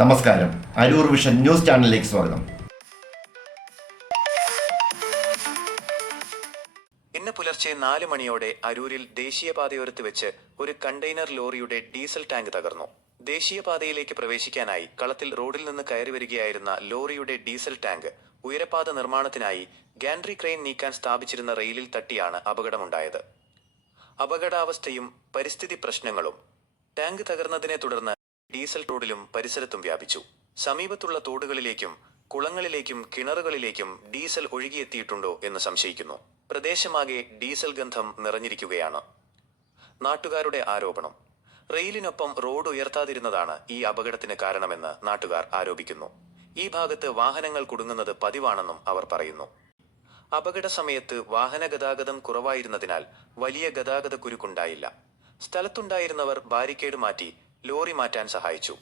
നമസ്കാരം. Aroor vision news ചാനലിലേക്ക് സ്വാഗതം. ഇന്ന് പുലർച്ചെ 4 മണിയോടെ അരൂരിൽ ദേശീയപാതയോരത്ത് വെച്ച് ഒരു കണ്ടെയ്നർ ലോറിയുടെ ഡീസൽ ടാങ്ക് തകർന്നു. ദേശീയപാതയിലേക്ക് പ്രവേശിക്കാനായി കളത്തിൽ റോഡിൽ നിന്ന് കയറി വരികയായിരുന്ന ലോറിയുടെ ഡീസൽ ടാങ്ക് ഉയരപാത നിർമ്മാണത്തിനായി ഗാൻട്രി ക്രെയിൻ നീക്കാൻ സ്ഥാപിച്ചിരുന്ന റെയിലിൽ തട്ടിയാണ് അപകടമുണ്ടായത്. അപകടാവസ്ഥയും പരിസ്ഥിതി പ്രശ്നങ്ങളും. ടാങ്ക് തകർന്നതിനെ തുടർന്ന് ഡീസൽ റോഡിലും പരിസരത്തും വ്യാപിച്ചു. സമീപത്തുള്ള തോടുകളിലേക്കും കുളങ്ങളിലേക്കും കിണറുകളിലേക്കും ഡീസൽ ഒഴുകിയെത്തിയിട്ടുണ്ടോ എന്ന് സംശയിക്കുന്നു. പ്രദേശമാകെ ഡീസൽ ഗന്ധം നിറഞ്ഞിരിക്കുകയാണ്. നാട്ടുകാരുടെ ആരോപണം. റെയിലിനൊപ്പം റോഡ് ഉയർത്താതിരുന്നതാണ് ഈ അപകടത്തിന് കാരണമെന്ന് നാട്ടുകാർ ആരോപിക്കുന്നു. ഈ ഭാഗത്ത് വാഹനങ്ങൾ കുടുങ്ങുന്നത് പതിവാണെന്നും അവർ പറയുന്നു. അപകട സമയത്ത് വാഹന ഗതാഗതം കുറവായിരുന്നതിനാൽ വലിയ ഗതാഗത കുരുക്കുണ്ടായില്ല. സ്ഥലത്തുണ്ടായിരുന്നവർ ബാരിക്കേഡ് മാറ്റി ലോറി മാറ്റാൻ സഹായിച്ചു.